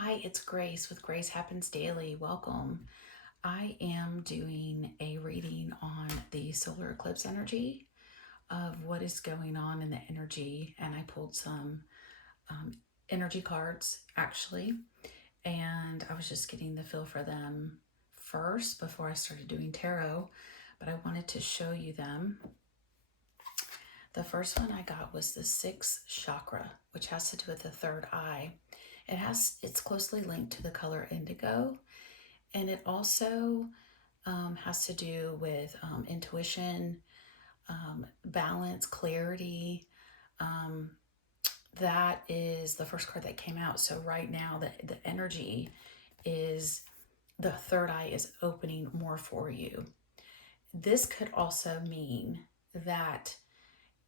Hi, it's Grace with Grace Happens Daily. Welcome. I am doing a reading on the solar eclipse energy of what is going on in the energy, and I pulled some um, energy cards actually, and I was just getting the feel for them first before I started doing tarot, but I wanted to show you them. The first one I got was the sixth chakra, which has to do with the third eye. It's closely linked to the color indigo, and it also has to do with intuition, balance, clarity. Um, that is the first card that came out. So right now, the energy is the third eye is opening more for you. This could also mean that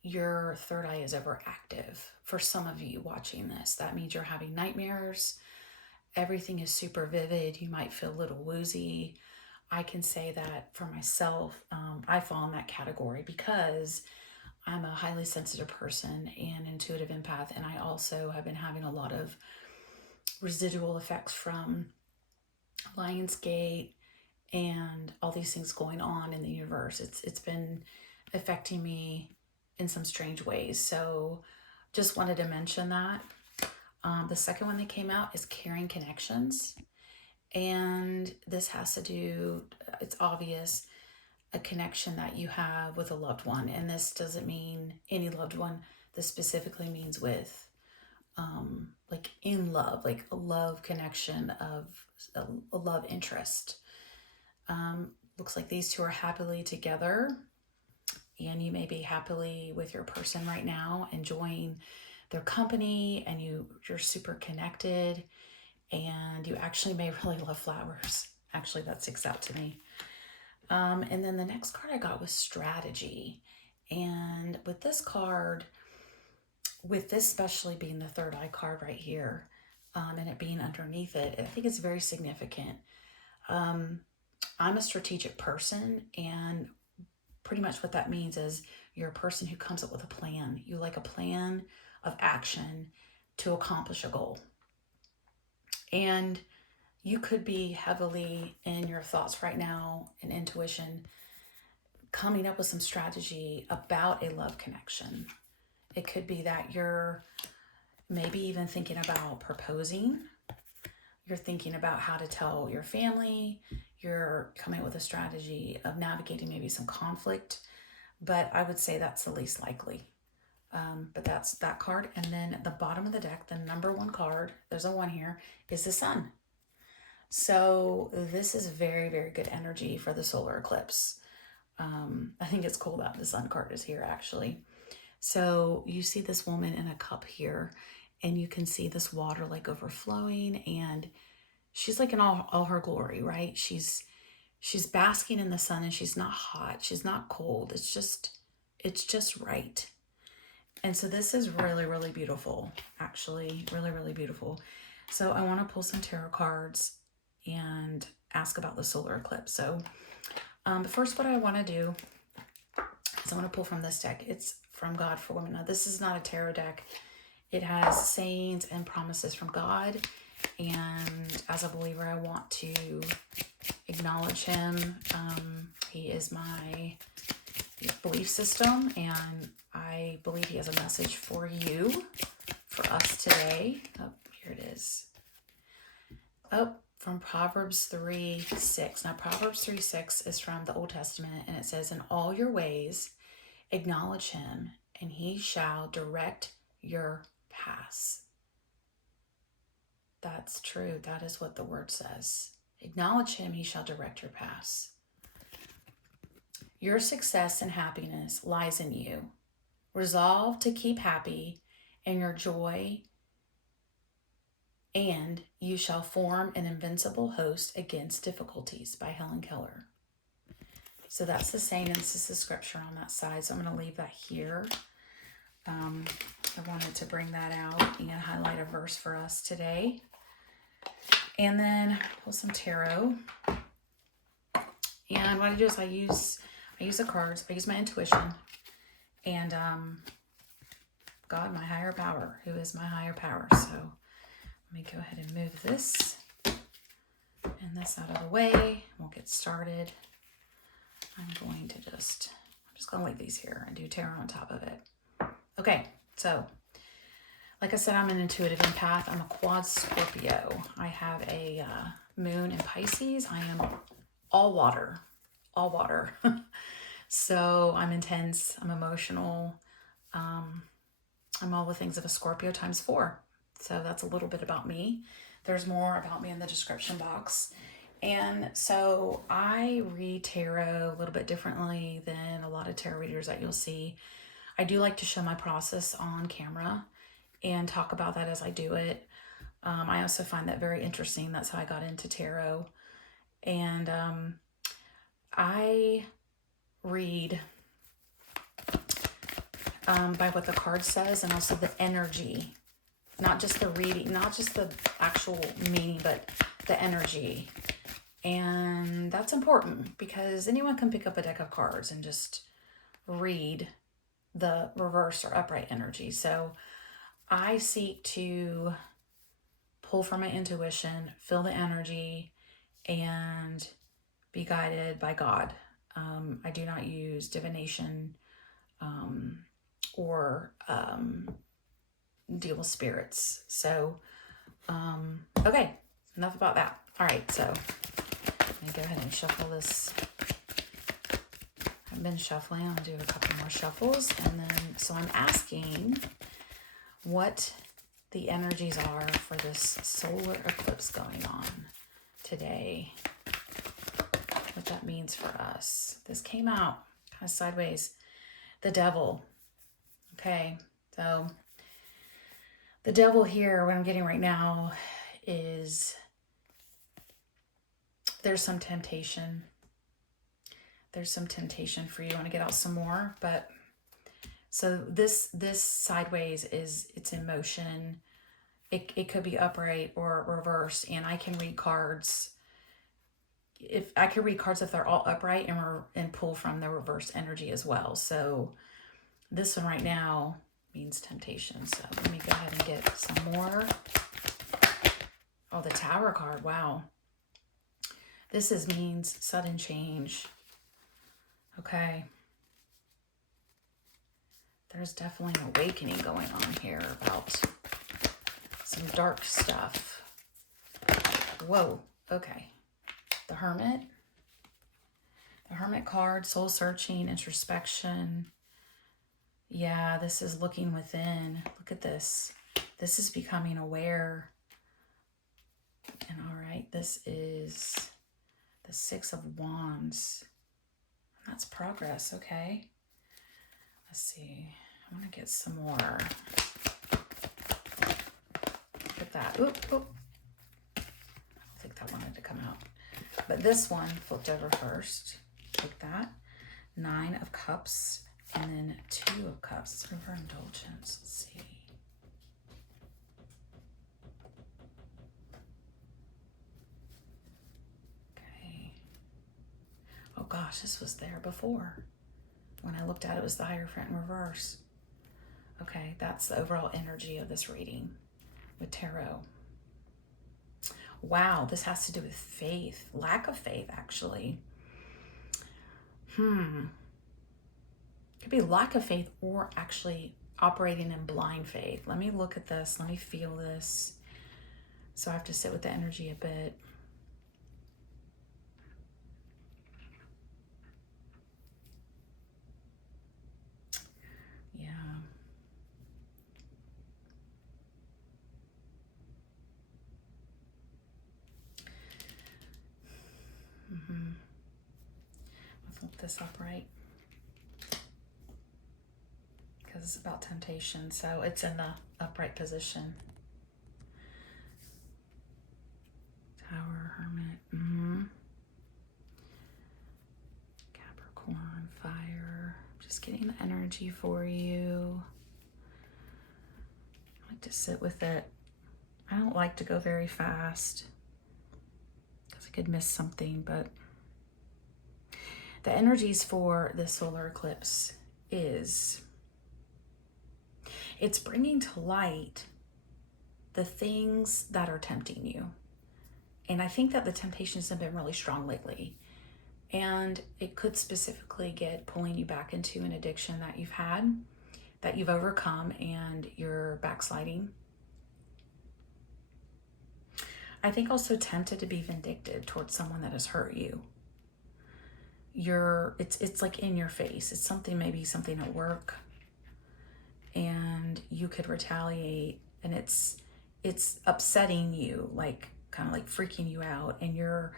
your third eye is overactive. For some of you watching this, that means you're having nightmares. Everything is super vivid. You might feel a little woozy. I can say that for myself, I fall in that category because I'm a highly sensitive person and intuitive empath, and I also have been having a lot of residual effects from Lionsgate and all these things going on in the universe. It's been affecting me in some strange ways. So just wanted to mention that. The second one that came out is Caring Connections. And this has to do, it's obvious, a connection that you have with a loved one. And this doesn't mean any loved one. This specifically means with, like in love, like a love connection of a love interest. Looks like these two are happily together, and you may be happily with your person right now, enjoying their company, and you're super connected, and you actually may really love flowers. Actually, that sticks out to me. And then the next card I got was Strategy. And with this card, with this especially being the third eye card right here, and it being underneath it, I think it's very significant. I'm a strategic person, and pretty much what that means is you're a person who comes up with a plan. You like a plan of action to accomplish a goal. And you could be heavily in your thoughts right now and intuition, coming up with some strategy about a love connection. It could be that you're maybe even thinking about proposing. You're thinking about how to tell your family. You're coming up with a strategy of navigating maybe some conflict. But I would say that's the least likely. But that's that card. And then at the bottom of the deck, the number one card, there's a one here, is the sun. So this is very, very good energy for the solar eclipse. I think it's cool that the sun card is here actually. So you see this woman in a cup here, and you can see this water like overflowing, and she's like in all her glory, right? She's basking in the sun, and she's not hot, she's not cold. It's just right. And so this is really, really beautiful, actually, really, really beautiful. So I want to pull some tarot cards and ask about the solar eclipse. So first, what I want to do is I want to pull from this deck. It's from God for Women. Now, this is not a tarot deck. It has sayings and promises from God. And as a believer, I want to acknowledge him. He is my belief system, and I believe he has a message for you, for us today. Oh, here it is. Oh, from Proverbs 3:6. Now, Proverbs 3:6 is from the Old Testament, and it says, "In all your ways, acknowledge him, and he shall direct your paths." That's true. That is what the word says. Acknowledge him, he shall direct your paths. Your success and happiness lies in you. Resolve to keep happy in your joy, and you shall form an invincible host against difficulties, by Helen Keller. So that's the saying, and this is the scripture on that side. So I'm going to leave that here. I wanted to bring that out and highlight a verse for us today. And then pull some tarot. And what I do is I use the cards. I use my intuition, and God, my higher power, who is my higher power. So Let me go ahead and move this and this out of the way. We'll get started. I'm just going to leave these here and do tarot on top of it. Okay, so like I said, I'm an intuitive empath. I'm a quad Scorpio. I have a moon in Pisces. I am all water, all water. So I'm intense, I'm emotional. I'm all the things of a Scorpio times 4. So that's a little bit about me. There's more about me in the description box. And so I read tarot a little bit differently than a lot of tarot readers that you'll see. I do like to show my process on camera and talk about that as I do it. I also find that very interesting. That's how I got into tarot. And I read by what the card says, and also the energy, not just the reading, not just the actual meaning, but the energy. And that's important because anyone can pick up a deck of cards and just read the reverse or upright energy. So I seek to pull from my intuition, feel the energy, and be guided by God. I do not use divination or deal with spirits. So, okay, enough about that. All right, so let me go ahead and shuffle this. I've been shuffling. I'll do a couple more shuffles. And then, so I'm asking what the energies are for this solar eclipse going on today. What that means for us. This came out kind of sideways. The devil. Okay, so the devil here, what I'm getting right now is there's some temptation. There's some temptation for you. I want to get out some more, but so this sideways is, it's in motion. It could be upright or reverse, and I can read cards. If I could read cards if they're all upright and pull from the reverse energy as well. So this one right now means temptation. So let me go ahead and get some more. Oh, the Tower card. Wow. This means sudden change. Okay. There's definitely an awakening going on here about some dark stuff. Whoa. Okay. The Hermit. The Hermit card, soul searching, introspection. Yeah, this is looking within. Look at this. This is becoming aware. And all right, this is the Six of Wands. That's progress, okay. Let's see. I want to get some more. Look at that. Oop, oop. I don't think that wanted to come out. But this one flipped over first. Like that. 9 of Cups. And then 2 of Cups. Overindulgence. Let's see. Okay. Oh gosh, this was there before. When I looked at it, it was the Hierophant in reverse. Okay, that's the overall energy of this reading with tarot. Wow, this has to do with faith. Lack of faith, actually. Could be lack of faith or actually operating in blind faith. Let me look at this. Let me feel this. So I have to sit with the energy a bit. Yeah. I'll flip this upright. Because it's about temptation, so it's in the upright position. Tower, Hermit, Capricorn, Fire. Just getting the energy for you. I like to sit with it. I don't like to go very fast because I could miss something, but the energies for the solar eclipse is, it's bringing to light the things that are tempting you. And I think that the temptations have been really strong lately. And it could specifically get pulling you back into an addiction that you've had, that you've overcome, and you're backsliding. I think also tempted to be vindictive towards someone that has hurt you. It's like in your face. It's something, maybe something at work, and you could retaliate, and it's upsetting you, like kind of like freaking you out, and you're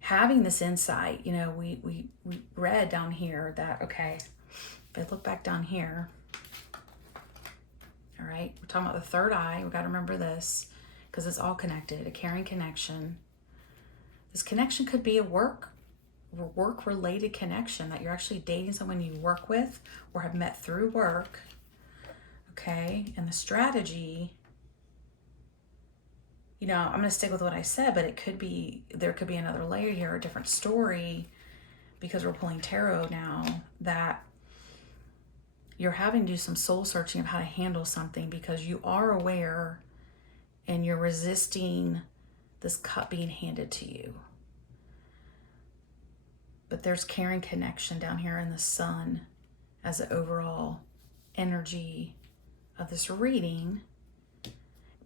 having this insight. You know, we read down here that, okay, if I look back down here, all right, we're talking about the third eye. We got to remember this because it's all connected. A caring connection. This connection could be a work-related connection, that you're actually dating someone you work with or have met through work. Okay, and the strategy, you know, I'm going to stick with what I said, but there could be another layer here, a different story, because we're pulling tarot now, that you're having to do some soul searching of how to handle something, because you are aware and you're resisting this cup being handed to you. But there's caring connection down here in the sun as the overall energy of this reading.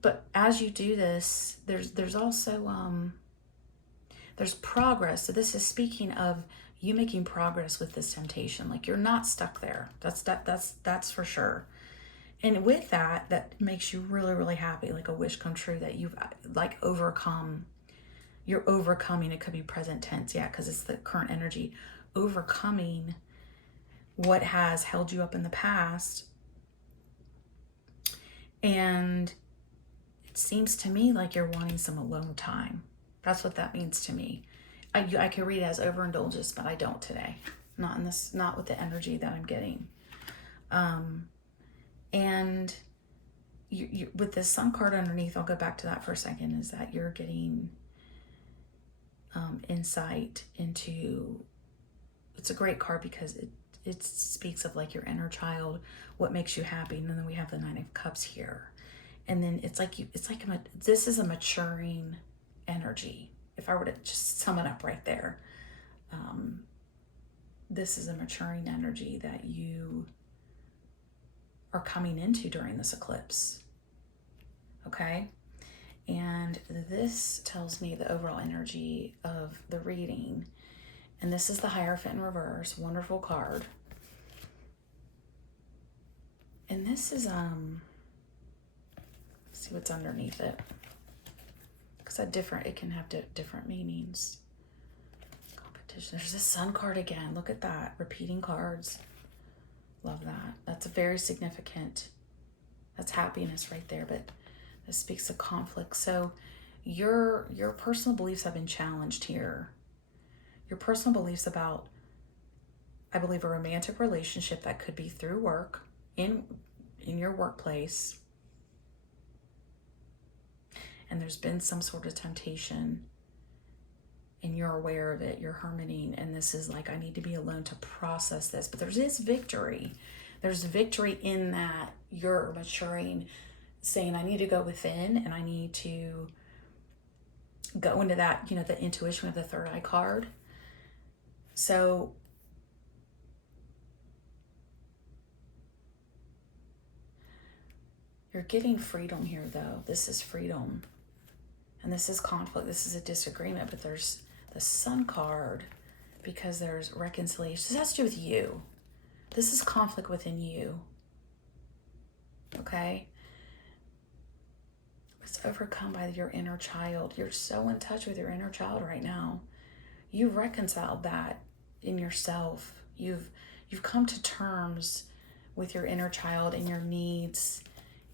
But as you do this, there's also there's progress. So this is speaking of you making progress with this temptation. Like, you're not stuck there. That's for sure. And with that makes you really, really happy, like a wish come true, that you've like overcome. You're overcoming. It could be present tense, yeah, because it's the current energy. Overcoming what has held you up in the past. And it seems to me like you're wanting some alone time. That's what that means to me. I could read it as overindulgence, but I don't today. Not with the energy that I'm getting. And you with this Sun card underneath, I'll go back to that for a second, is that you're getting insight into, it's a great card because it speaks of like your inner child, what makes you happy. And then we have the Nine of Cups here. And then this is a maturing energy. If I were to just sum it up right there, this is a maturing energy that you are coming into during this eclipse. Okay? And this tells me the overall energy of the reading. And this is the Hierophant in reverse. Wonderful card. And this is, let's see what's underneath it. Because it can have different meanings. Competition. There's this Sun card again. Look at that. Repeating cards. Love that. That's a very significant. That's happiness right there. But this speaks of conflict. So your personal beliefs have been challenged here. Your personal beliefs about, I believe, a romantic relationship that could be through work, in your workplace. And there's been some sort of temptation and you're aware of it, you're hermiting, and this is like, I need to be alone to process this. But there's this victory. There's victory in that you're maturing, saying, I need to go within and I need to go into that, the intuition of the third eye card. So you're getting freedom here, though. This is freedom. And this is conflict. This is a disagreement. But there's the Sun card because there's reconciliation. This has to do with you. This is conflict within you. Okay? It's overcome by your inner child. You're so in touch with your inner child right now. You've reconciled that in yourself. You've come to terms with your inner child and your needs,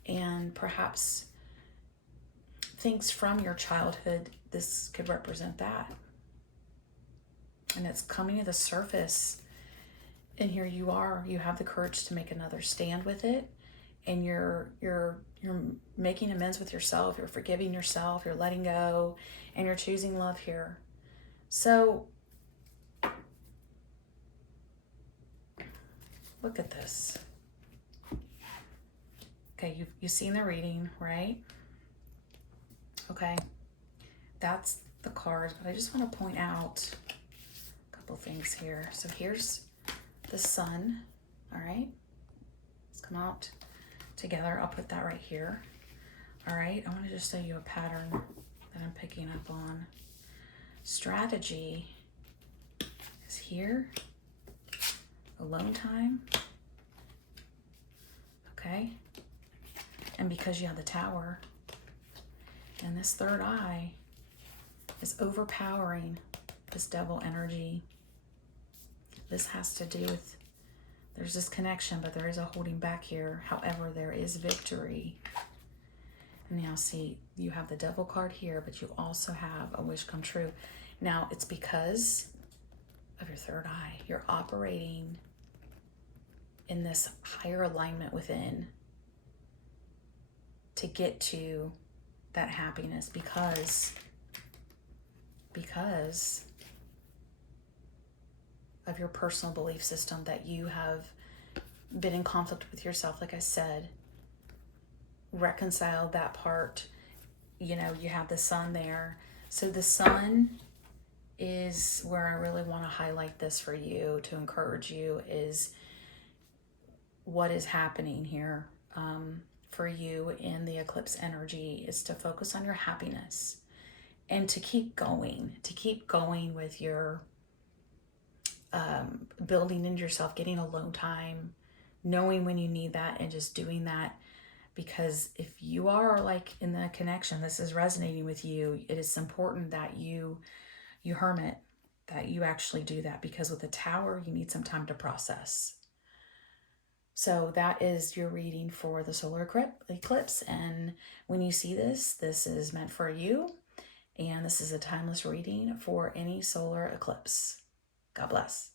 and perhaps things from your childhood. This could represent that. And it's coming to the surface. And here you are. You have the courage to make another stand with it. And you're making amends with yourself. You're forgiving yourself. You're letting go. And you're choosing love here. So look at this. Okay, you've seen the reading, right? Okay, that's the cards, but I just want to point out a couple things here. So here's the sun. All right, let's come out together. I'll put that right here. All right, I want to just show you a pattern that I'm picking up on. Strategy is here. Alone time. Okay, and because you have the Tower, and this third eye is overpowering this devil energy. This has to do with, there's this connection, but there is a holding back here. However, there is victory. And now see, you have the devil card here, but you also have a wish come true. Now it's because of your third eye. You're operating in this higher alignment within to get to that happiness because of your personal belief system that you have been in conflict with yourself, like I said, reconciled that part. You know, you have the sun there. So the sun is where I really want to highlight this for you, to encourage you, is what is happening here for you in the eclipse energy is to focus on your happiness and to keep going with your building into yourself, getting alone time, knowing when you need that, and just doing that. Because if you are like in the connection, this is resonating with you, it is important that you hermit, that you actually do that, because with the Tower, you need some time to process. So that is your reading for the solar eclipse. And when you see this, this is meant for you. And this is a timeless reading for any solar eclipse. God bless.